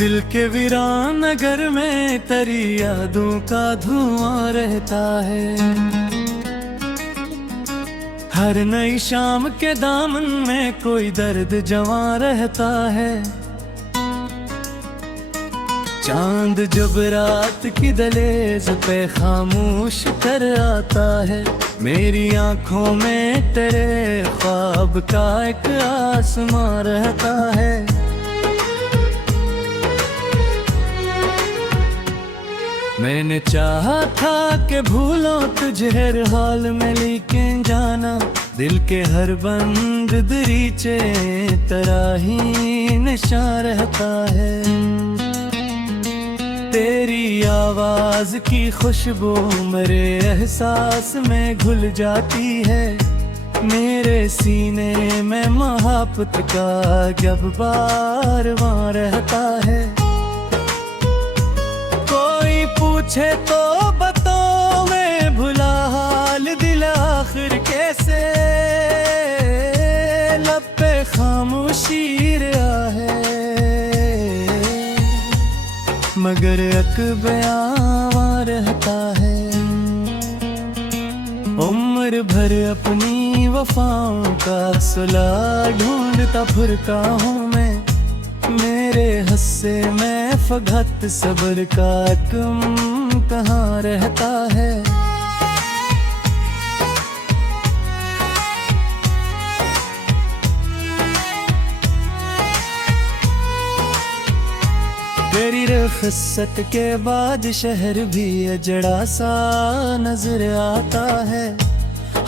दिल के वीरान नगर में तेरी यादों का धुआं रहता है। हर नई शाम के दामन में कोई दर्द जवां रहता है। चांद जब रात की दहलीज पे खामोश कर आता है, मेरी आंखों में तेरे ख्वाब का एक आसमां रहता है। मैंने चाहा था कि भूलो तुझे हर हाल में, लेकिन जाना दिल के हर बंद दरीचे तरह ही निशान रहता है। तेरी आवाज की खुशबू मेरे एहसास में घुल जाती है। मेरे सीने में मोहब्बत का जब बार वहाँ रहता है। कोई पूछे तो बताओ मैं भुला हाल दिल आखिर कैसे, लब पे खामोशी रहा है मगर एक बयां रहता है। उम्र भर अपनी वफाओं का सुला ढूंढता फिरता हूँ मैं। मेरे हस्से में फगत सब्र का कम कहाँ रहता है। तेरी रुखसत के बाद शहर भी अजड़ा सा नजर आता है।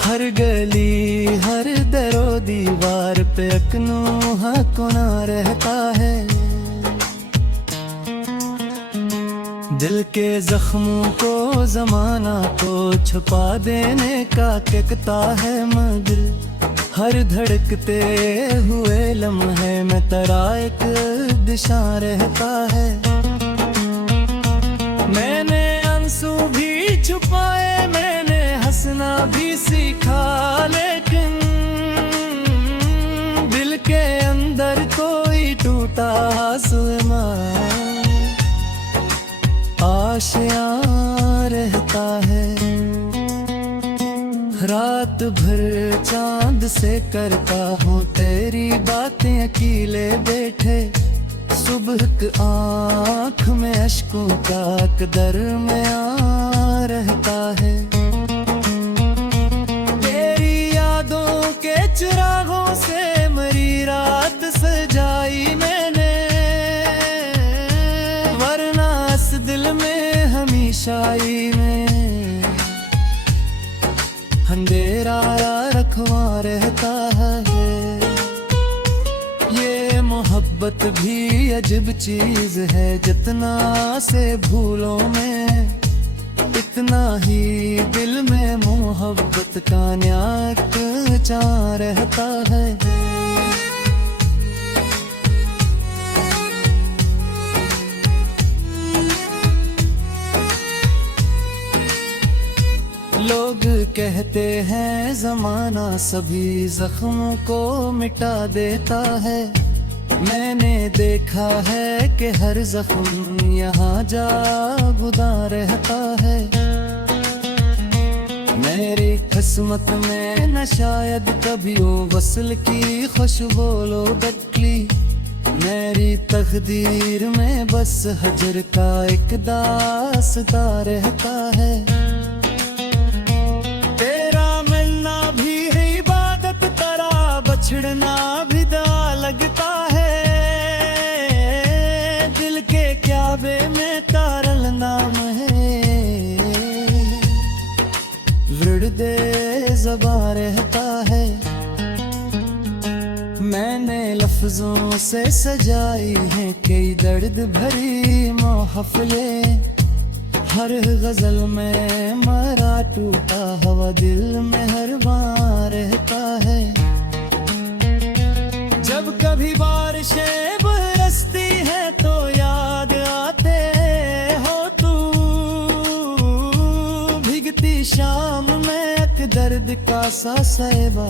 हर गली हर दरो दीवार पे एक नूहा कोना रहता है। दिल के जख्मों को जमाना तो छुपा देने का कहता है, मगर हर धड़कते हुए लम्हे में तेरा एक दिशा रहता है। मैंने आंसू भी छुपाए, मैंने हंसना भी सीखा, लेकिन दिल के अंदर कोई टूटा आसमां आशिया रहता है। रात भर चांद से करता हूँ तेरी बातें अकेले बैठे। सुबह की आँख में अश्कों का कदर में आ रहता है। तेरी यादों के चिरागों से मरी रात सजाई मैंने, वरना इस दिल में हमेशा ही में अंधेरा रखवा रहता है। ये मोहब्बत भी अजब चीज है, जितना से भूलों में इतना ही दिल में मोहब्बत का न्याक चा रहता है। लोग कहते हैं जमाना सभी जख्मों को मिटा देता है। मैंने देखा है कि हर जख्म यहाँ जागुदा रहता है। मेरी किस्मत में न शायद कभी वो वसल की खुशबू लुढ़की, मेरी तकदीर में बस हजर का एक दास्ता रहता है। बिछड़ना भी दा लगता है, दिल के क्याबे में तारल नाम है, विरदे ज़बां रहता है। मैंने लफ्जों से सजाई है कई दर्द भरी महफिलें। हर गजल में मरा टूटा हवा दिल में हर बार रहता है। जब कभी बारिशें बरसती है तो याद आते हो तू, भीगती शाम में एक दर्द का सा सहबा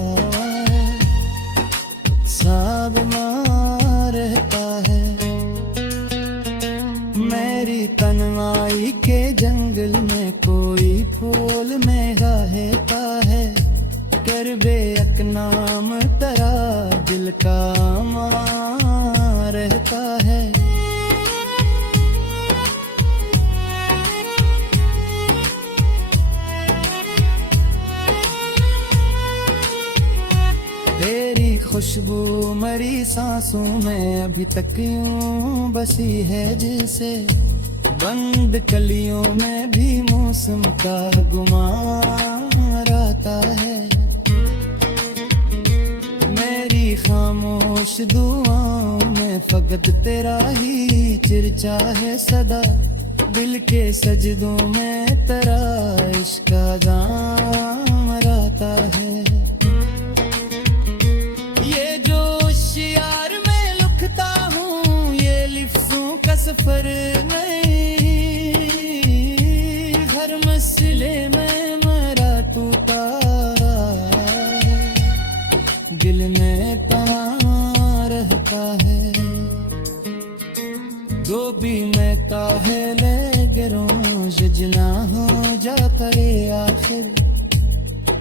सा बीमार रहता है। तन्हाई के जंगल में कोई फूल में रहता है, कर बेअक नाम तेरा दिल का अमां रहता है। तेरी खुशबू मरी सांसों में अभी तक यूं बसी है, जैसे बंद कलियों में भी मौसम का गुमान रहता है। मेरी खामोश दुआओं में फकत तेरा ही चर्चा है सदा, दिल के सजदों में तेरा इश्क का जाम रहता है। सफर नहीं, हर मसले में मेरा टूटा दिल में पना रहता है। जो भी मैं काहे ले गिरों जना हो जाता रे आखिर,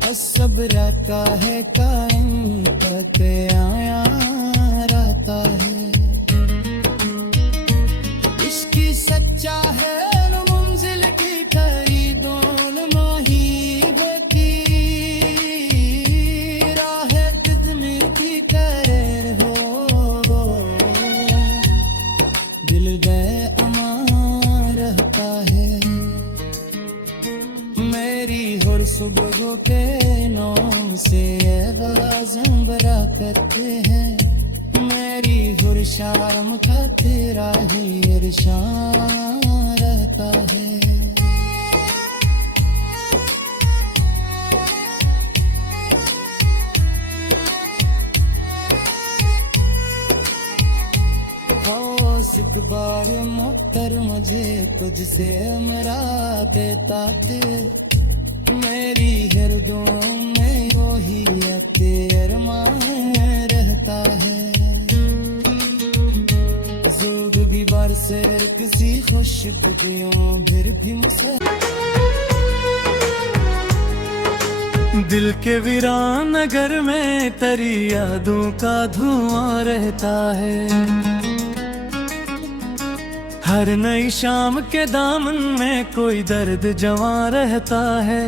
असब्र का है कायम तक आया रहता है। सच्चा है न मंजिल की कई दोन माही होती, राह कितनी की करे हो दिल गए अमां रहता है। मेरी हर सुबह के नाम से ग़ज़म बरा करते हैं, मेरी हर शाम का तेरा ही इरशाद रहता है। एक बार मुक्तर मुझे तुझसे मेरा देता थे, मेरी हरदम में वही अरमान रहता है। भी बार से किसी खुश खुशियों फिर भी मुझसे दिल के वीरान नगर में तेरी यादों का धुआं रहता है। हर नई शाम के दामन में कोई दर्द जवां रहता है।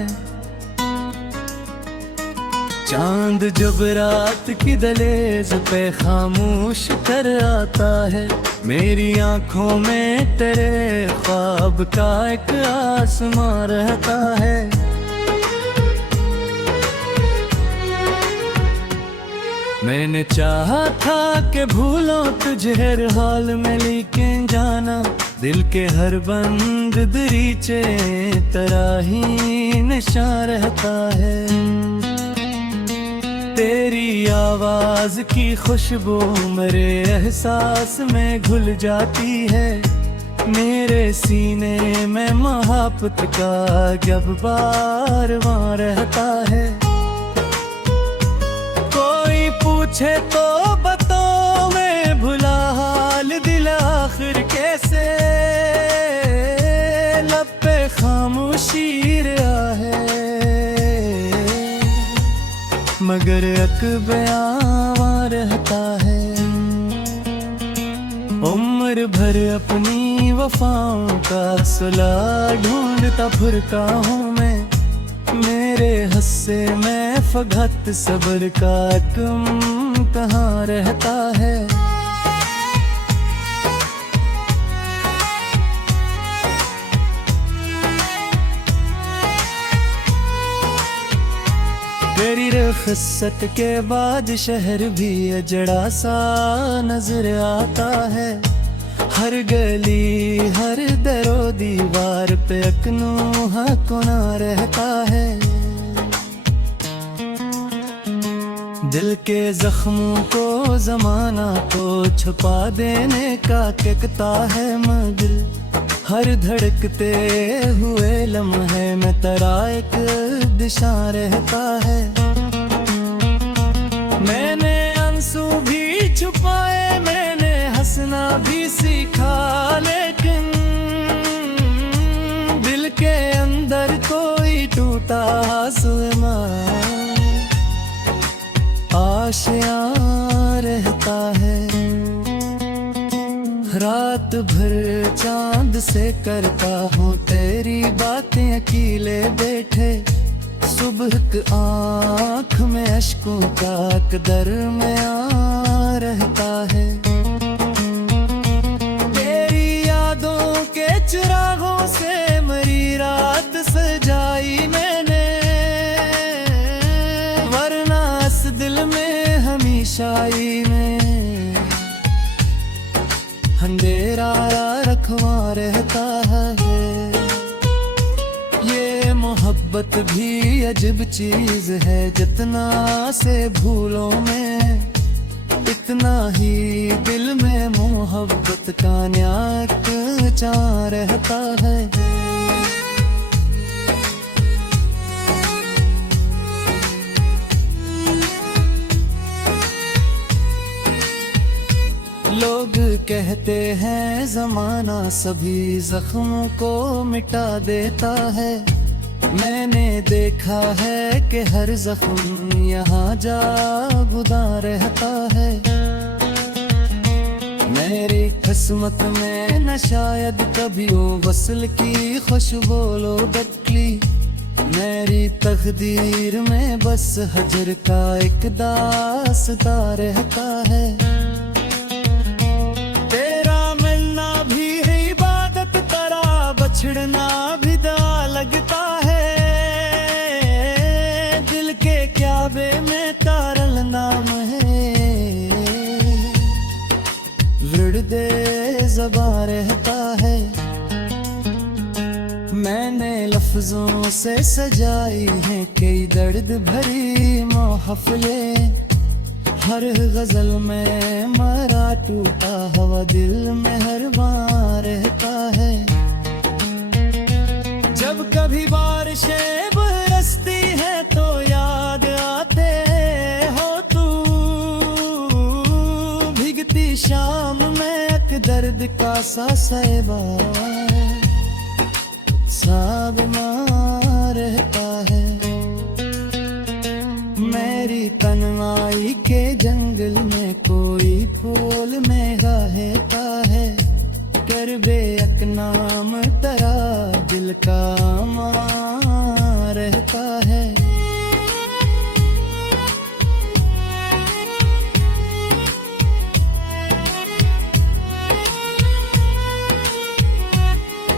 चांद जब रात की दहलीज पे खामोश कर आता है, मेरी आंखों में तेरे ख्वाब का एक आसमां रहता है। मैंने चाहा था कि भूलो तुझे हर हाल में, लेकिन जाना दिल के हर बंद दरीचे तेरा ही निशान रहता है। तेरी आवाज की खुशबू मेरे एहसास में घुल जाती है, मेरे सीने में मोहब्बत का जब बारवां रहता है। कोई पूछे तो बताओ मैं भुला हाल दिल आखिर कैसे, लब पे खामोशी रहा है मगर एक बयां रहता है। उम्र भर अपनी वफाओं का सुला ढूंढता फिरता हूँ मैं, मेरे हस्से में फगत सब्र का कम कहाँ रहता है। तेरी रुखसत के बाद शहर भी अजड़ा सा नजर आता है, हर गली हर दरो दीवार पे अकनूहा कोना रहता है। दिल के जख्मों को जमाना तो छुपा देने का कहता है, मगर हर धड़कते हुए लम्हे में तेरा एक दिशा रहता है। मैंने आंसू भी छुपाए, मैंने हंसना भी सीखा, लेकिन आसमां आशियां रहता है। रात भर चांद से करता हूँ तेरी बातें अकेले बैठे। सुबह आँख में अश्कों का कदर में आ रहता है। तेरी यादों के चिरागों से मरी रात सजाई मैंने, वरना इस दिल में हमेशाई में अंधेरा रखवा रहता है। ये मोहब्बत भी अजब चीज है, जितना से भूलों में इतना ही दिल में मोहब्बत का न्याक चा रहता है। लोग कहते हैं जमाना सभी जख्मों को मिटा देता है। मैंने देखा है कि हर जख्म यहाँ जागुदा रहता है। मेरी किस्मत में न शायद कभी वो वसल की खुशबू लुढ़की, मेरी तकदीर में बस हजर का एक दास्ता रहता है। तेरा मिलना भी है इबादत, तेरा बछड़ना भी दा लगता है। दिल के क्याबे में तारल नाम है, विरदे ज़बां रहता है। मैंने लफ्जों से सजाई है कई दर्द भरी महफिलें। हर गजल में मरा टूटा हवा दिल में हर बार रहता है। जब कभी बारिशें बरसती है तो याद आते हो तू, भीगती शाम में एक दर्द का सा सहबा बीमार रहता है। मेरी तन्हाई के जंगल में कोई फूल में रहता है। कर बेअक नाम तेरा दिल का मां रहता है।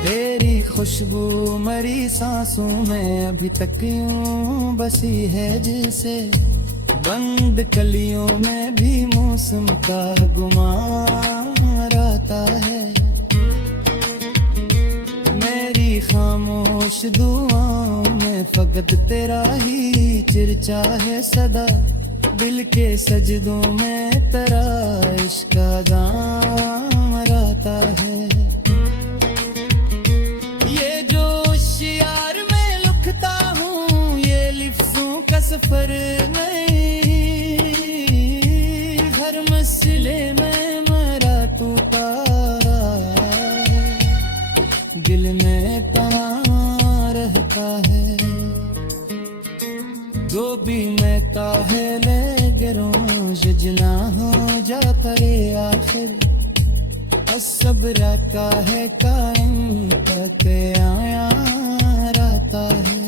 तेरी खुशबू मरी सांसों में अभी तक यूं बसी है, जैसे बंद कलियों में भी मौसम का गुमान रहता है। मेरी खामोश दुआओं में फकत तेरा ही चर्चा है सदा। दिल के सजदों में तेरा इश्क का दाम रहता है। सफर नहीं, हर मसले में मरा टूटा दिल में कहाँ रहता है। गोभी में काहे ले गिरोज जना हो जा करे आखिर। असब्र का है कायम तक आया रहता है।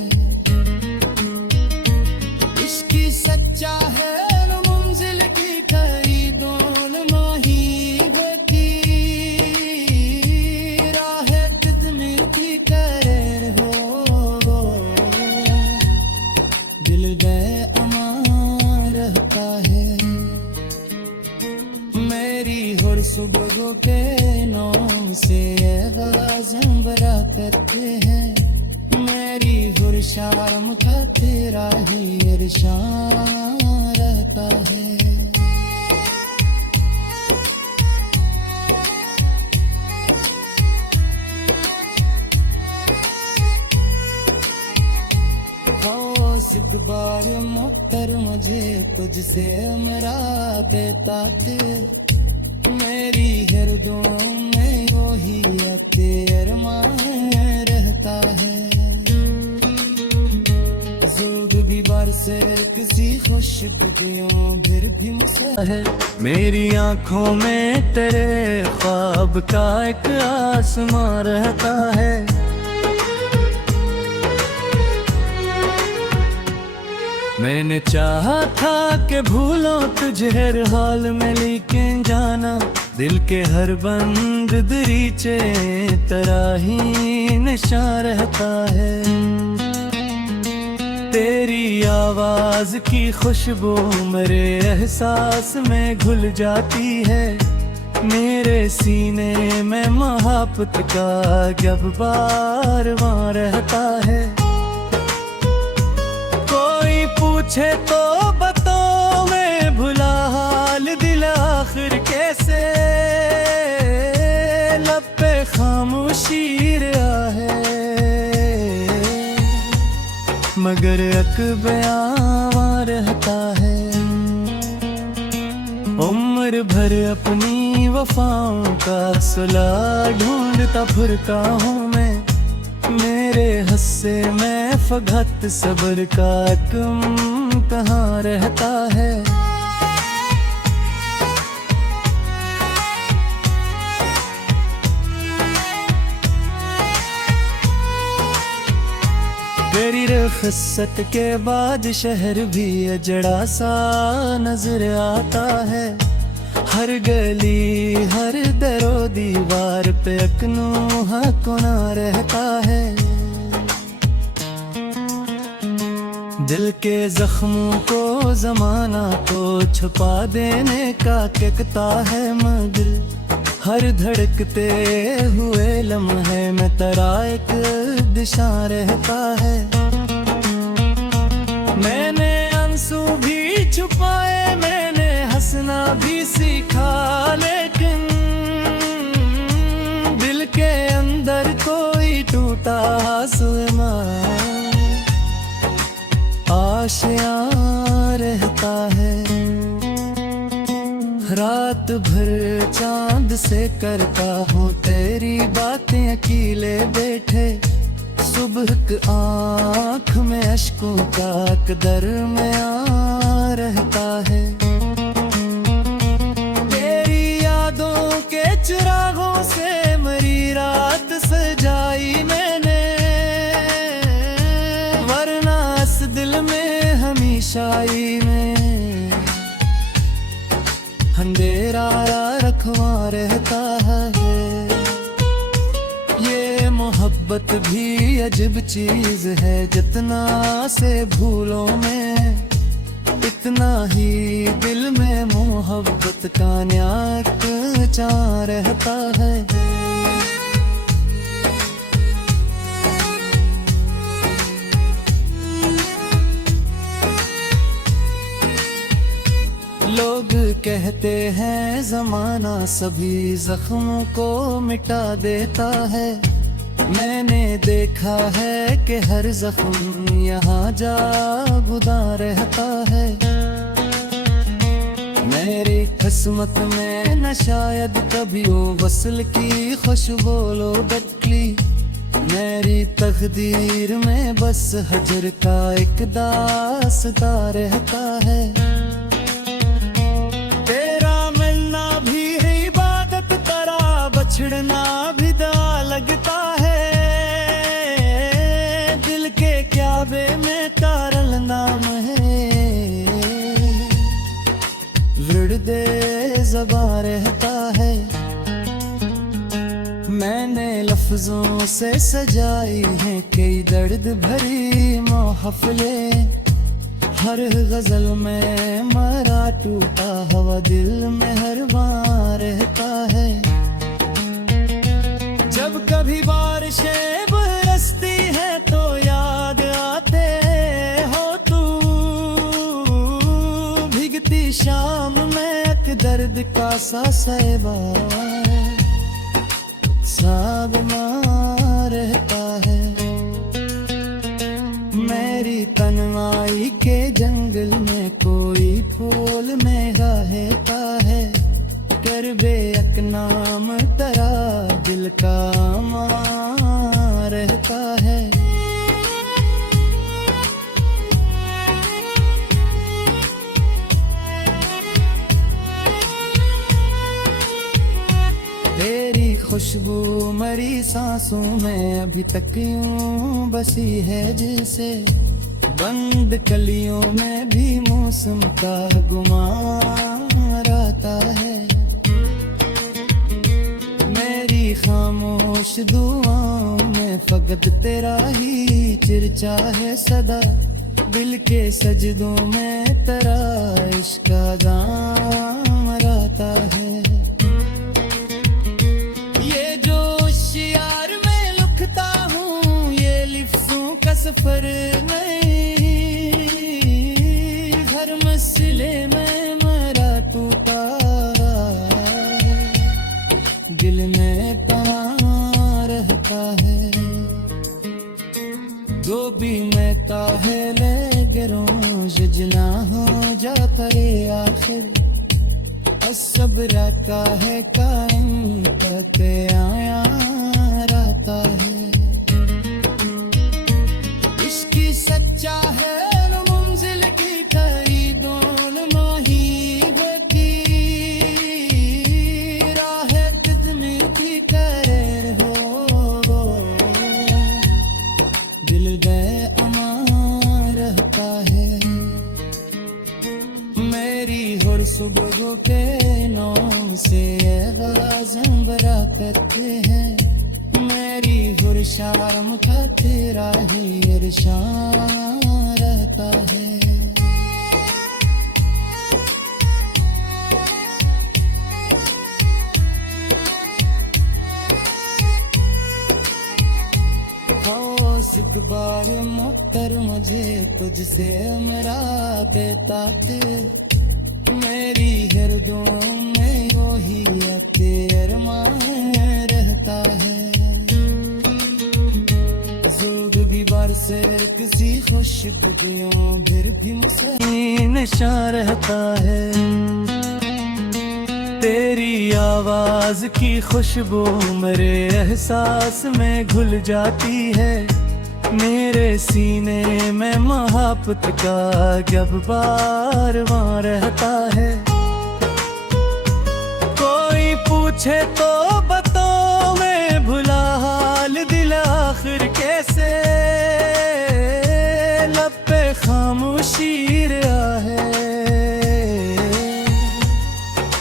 सच्चा है न मंजिल की कई दोनों ही बकी, राह कितनी थी करे हो दिल गए अमान रहता है। मेरी हर सुबह के नाम से गाज़म बरा करते हैं। मेरी हर शाम का तेरा ही इरशाद रहता है। सिद्ध बार मुक्तर मुझे तुझसे मेरा देता थे। मेरी हरदम में वही अरमान रहता है। प्यार से किसी खुशबुओं फिर भी है। मेरी आंखों में तेरे ख्वाब का एक आसमां रहता है। मैंने चाहा था कि भूलो तुझे हर हाल में, लेकिन जाना दिल के हर बंद दरीचे तरह ही निशान रहता है। तेरी आवाज की खुशबू मेरे एहसास में घुल जाती है। मेरे सीने में मोहब्बत का जब बार वहाँ रहता है। कोई पूछे तो बताओ मैं भुला हाल दिल आखिर कैसे, लब पे खामोशी रहा है मगर एक बयां रहता है। उम्र भर अपनी वफाओं का सुला ढूंढता फिरता हूँ मैं। मेरे हस्से में फगत सब्र का तुम कहाँ रहता है। तेरी रखसत के बाद शहर भी अजड़ा सा नजर आता है। हर गली हर दरो दीवार पे अकनूहा कोना रहता है। दिल के जख्मों को जमाना तो छुपा देने का कहता है, मगर हर धड़कते हुए लम्हे में तेरा एक दिशा रहता है। मैंने आंसू भी छुपाए, मैंने हंसना भी सीखा, लेकिन दिल के अंदर कोई टूटा आसमां आशिया रहता है। रात भर चांद से करता हूँ तेरी बातें अकेले बैठे। सुबह की आँख में अश्कों का कदर में आ रहता है। तेरी यादों के चिरागों से मेरी रात सजाई मैंने, वरना इस दिल में हमेशा ही में अंधेरा रखवा रहता है। ये मोहब्बत भी अजीब चीज है, जितना से भूलों में इतना ही दिल में मोहब्बत का न्याक चा रहता है। लोग कहते हैं जमाना सभी जख्मों को मिटा देता है। मैंने देखा है कि हर जख्म यहाँ जागुदा रहता है। मेरी किस्मत में न शायद कभी वो वसल की खुशबू बदली। मेरी तकदीर में बस हजर का एक दास्ता रहता है। छिड़ना भी दा लगता है, दिल के क्याबे में तारल नाम है। विरदे ज़बां रहता है। मैंने लफ्जों से सजाई है कई दर्द भरी महफिलें। हर गजल में मरा टूटा हवा दिल में हर बार रहता है। जब कभी बारिशें बरसती हैं तो याद आते हो तू। भीगती शाम में एक दर्द का सा सहबा रहता है। मेरी तन्हाई के जंगल में कोई फूल में रहता है। कर बेअक नाम तेरा दिल का रहता है। खुशबू मरी सांसों में अभी तक यूं बसी है, जैसे बंद कलियों में भी मौसम का गुमार आता है। मेरी खामोश दुआओं में फकत तेरा ही चर्चा है सदा, दिल के सजदों में तेरा इश्क गाम आता है। ये जो शियार में लिखता हूँ ये लिफ्ज़ों का सफर नहीं, हर मसले में मेरा टूटा दिल में कहाँ रहता है। जो भी मैं ताहे ले गरों जना हो जा परे आखिर, असब्र का है कायम तक आया रहता है। इसकी सच्चा है न मंजिल की कई दोन माही बकी, राह कितनी थी करे हो दिल गए अमां रहता है। मेरी हर सुबह के नाम से गाज़म बरा करते हैं, मेरी हर शाम का तेरा ही इरशाद रहता है। एक बार मुकर मुझे तुझसे मेरा बेताक, मेरी हरदम में वही अरमान रहता है। ज़ोर दीवार से किसी खुशबुओं फिर भी मुझे नशा रहता है। तेरी आवाज की खुशबू मेरे एहसास में घुल जाती है, मेरे सीने में मोहब्बत का जब बारवां रहता है। कोई पूछे तो बताओ मैं भुला हाल दिल आखिर कैसे, लब पे खामोशी रहा है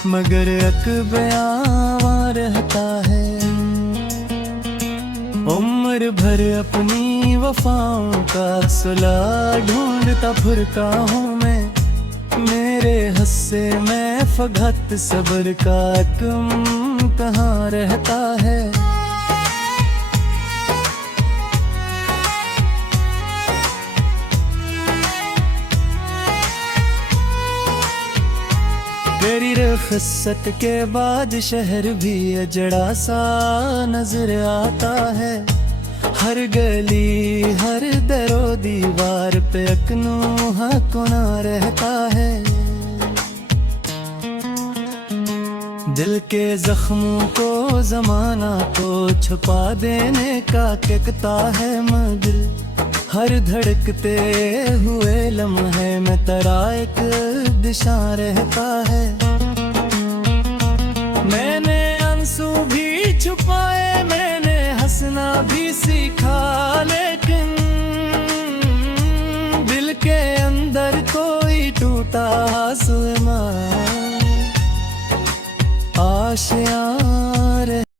मगर अक बयां रहता है। उम्र भर अपनी वफाओं का सुला ढूंढता फिरता हूँ मैं, मेरे हस्से में फगत सब्र का तुम कहाँ रहता है। तेरी रखसत के बाद शहर भी अजड़ा सा नजर आता है, हर गली हर दरो दीवार पे अकनूहा कोना रहता है। दिल के जख्मों को जमाना तो छुपा देने का कहता है, मगर हर धड़कते हुए लम्हे में तेरा एक दिशा रहता है। मैंने आंसू भी छुपाए, मैंने हंसना भी सीखा, लेकिन दिल के अंदर कोई टूटा आसमां आशियां